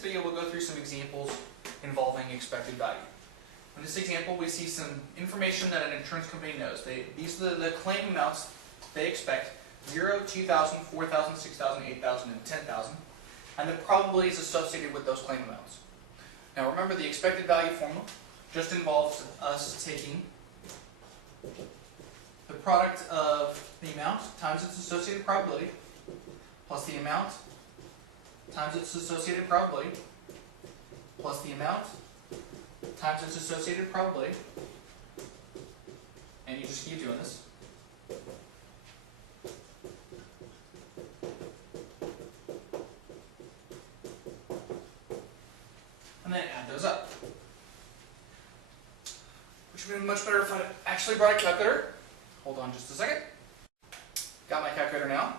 video we'll go through some examples involving expected value. In this example, we see some information that an insurance company knows. These are the claim amounts they expect: 0, 2,000, 4,000, 6,000, 8,000, and 10,000, and the probabilities associated with those claim amounts. Now remember, the expected value formula just involves us taking the product of the amount times its associated probability plus the amount times its associated probability plus the amount times its associated probability, and you just keep doing this. And then add those up. Which would be much better if I actually brought a calculator. Hold on just a second. Got my calculator now.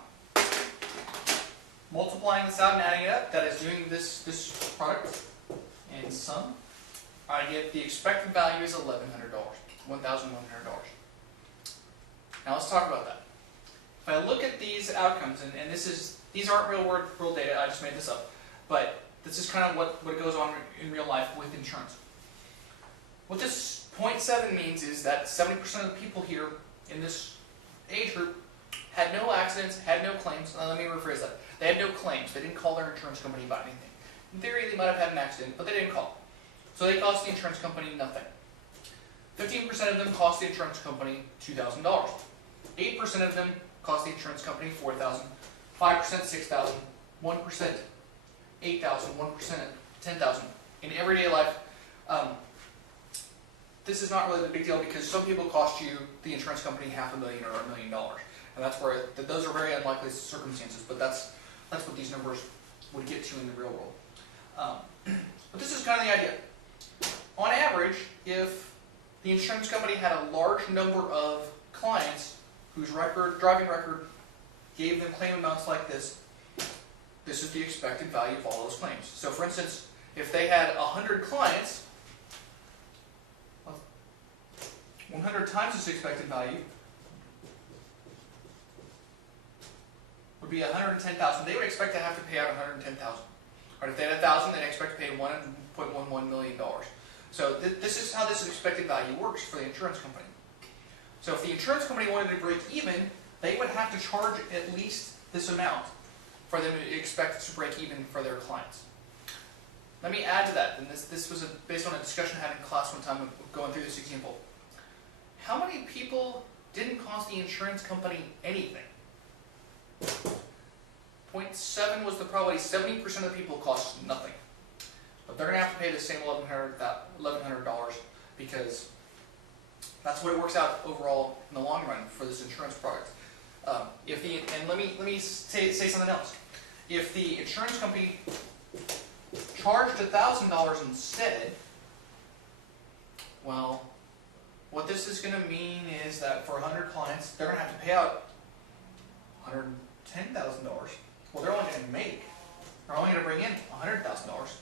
Multiplying this out and adding it up, that is doing this product in sum. I get the expected value is $1,100, $1,100. Now let's talk about that. If I look at these outcomes, and these aren't real data, I just made this up, but this is kind of what goes on in real life with insurance. What this 0.7 means is that 70% of the people here in this age group had no accidents, had no claims. Let me rephrase that. They had no claims. They didn't call their insurance company about anything. In theory, they might have had an accident, but they didn't call. So they cost the insurance company nothing. 15% of them cost the insurance company $2,000. 8% of them cost the insurance company $4,000. 5% $6,000. 1% $8,000. 1% $10,000. In everyday life, this is not really the big deal because some people cost you, the insurance company, $500,000 or $1 million, and that's where those are very unlikely circumstances. But that's what these numbers would get to in the real world. But this is kind of the idea. On average, if the insurance company had a large number of clients whose driving record gave them claim amounts like this, this is the expected value of all those claims. So for instance, if they had 100 clients, 100 times this expected value would be 110,000. They would expect to have to pay out 110,000. Or if they had 1,000, they'd expect to pay $1.11 million. So this is how this expected value works for the insurance company. So if the insurance company wanted to break even, they would have to charge at least this amount for them to expect to break even for their clients. Let me add to that, and this was based on a discussion I had in class one time going through this example. How many people didn't cost the insurance company anything? 0.7 was the probability. 70% of the people cost nothing. But they're going to have to pay the same $1,100 because that's what it works out overall in the long run for this insurance product. And let me say something else. If the insurance company charged $1,000 instead, well, what this is going to mean is that for 100 clients, they're going to have to pay out $110,000. Well, they're only going to bring in $100,000.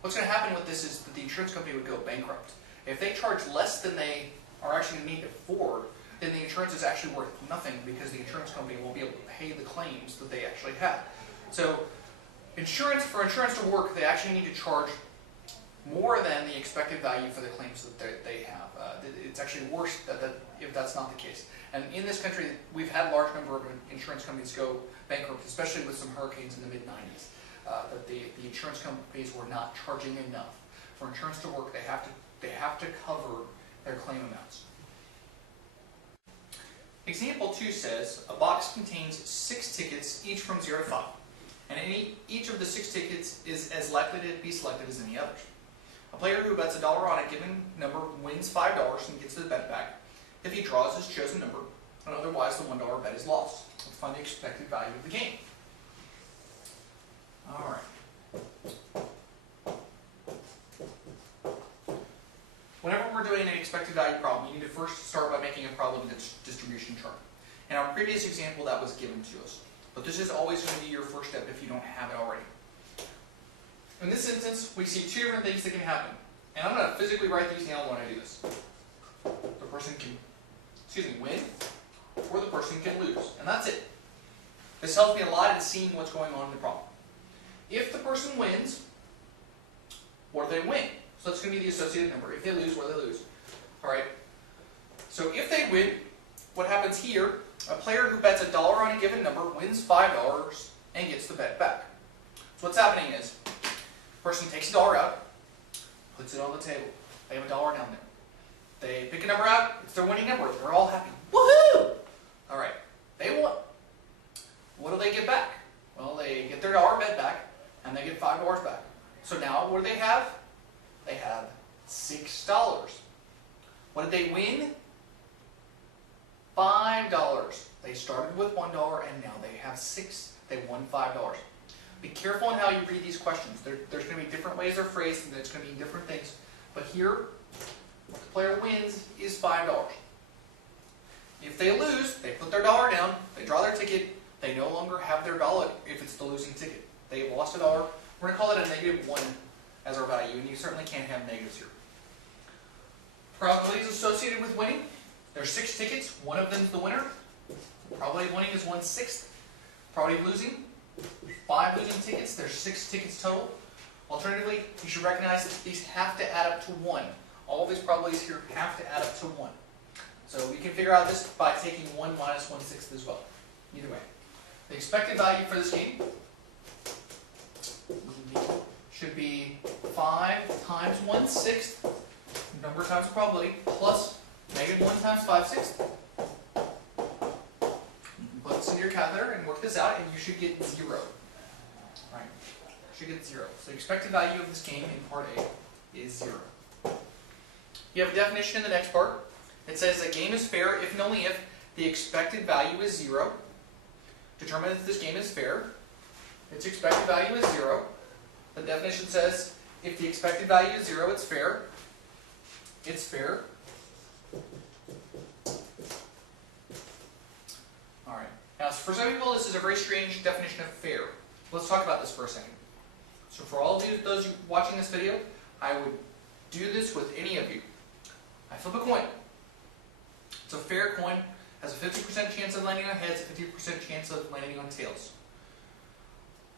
What's going to happen with this is that the insurance company would go bankrupt. If they charge less than they are actually going to need to afford, then the insurance is actually worth nothing because the insurance company won't be able to pay the claims that they actually had. So for insurance to work, they actually need to charge more than the expected value for the claims that they have. It's actually worse if that's not the case. And in this country, we've had a large number of insurance companies go bankrupt, especially with some hurricanes in the mid-90s. That the insurance companies were not charging enough. For insurance to work, they have to cover their claim amounts. Example 2 says, a box contains 6 tickets, each from 0 to 5. And each of the 6 tickets is as likely to be selected as any others. A player who bets $1 on a given number wins $5 and gets the bet back if he draws his chosen number, and otherwise the $1 bet is lost. Let's find the expected value of the game. Alright. Whenever we're doing an expected value problem, you need to first start by making a probability distribution chart. In our previous example, that was given to us. But this is always going to be your first step if you don't have it already. In this instance, we see 2 different things that can happen. And I'm going to physically write these down when I do this. The person can, win, or the person can lose. And that's it. This helps me a lot in seeing what's going on in the problem. If the person wins, what do they win? So that's going to be the associated number. If they lose, what do they lose? All right. So if they win, what happens here? A player who bets $1 on a given number wins $5 and gets the bet back. So what's happening is, the person takes $1 out, puts it on the table. They have $1 down there. They pick a number out. It's their winning number. They're all happy. Woohoo! All right. They won. What do they get back? Well, they get their $1 bet back, and they get $5 back. So now, what do they have? They have $6. What did they win? $5. They started with $1, and now they have $6. They won $5. Be careful in how you read these questions. There's going to be different ways they're phrased, and there's going to be different things. But here, what the player wins is $5. If they lose, they put their $1 down, they draw their ticket, they no longer have their $1 if it's the losing ticket. They lost $1. We're going to call it a -1 as our value, and you certainly can't have negatives here. Probabilities associated with winning. There's 6 tickets, one of them is the winner. Probability of winning is 1/6. Probability of losing, 5 losing tickets, there's 6 tickets total. Alternatively, you should recognize that these have to add up to 1. All of these probabilities here have to add up to 1. So we can figure out this by taking 1 minus 1/6 as well. Either way. The expected value for this game should be 5 times 1/6, number times probability, plus -1 times 5/6. You can put this into your calculator and work this out, and you should get 0. Right? You should get 0. So the expected value of this game in part A is 0. You have a definition in the next part. It says a game is fair if and only if the expected value is 0. Determine if this game is fair. Its expected value is 0. The definition says if the expected value is 0, it's fair. It's fair. Alright. Now, for some people, this is a very strange definition of fair. Let's talk about this for a second. So for all of you, those watching this video, I would do this with any of you. I flip a coin. It's a fair coin. Has a 50% chance of landing on heads, a 50% chance of landing on tails.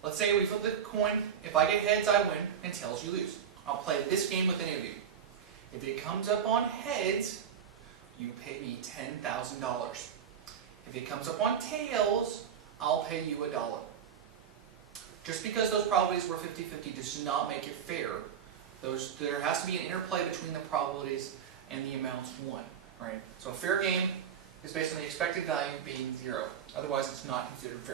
Let's say we flip the coin. If I get heads, I win, and tails, you lose. I'll play this game with any of you. If it comes up on heads, you pay me $10,000. If it comes up on tails, I'll pay you $1. Just because those probabilities were 50-50 does not make it fair. There has to be an interplay between the probabilities and the amounts won. Right? So a fair game is based on the expected value being 0. Otherwise, it's not considered fair.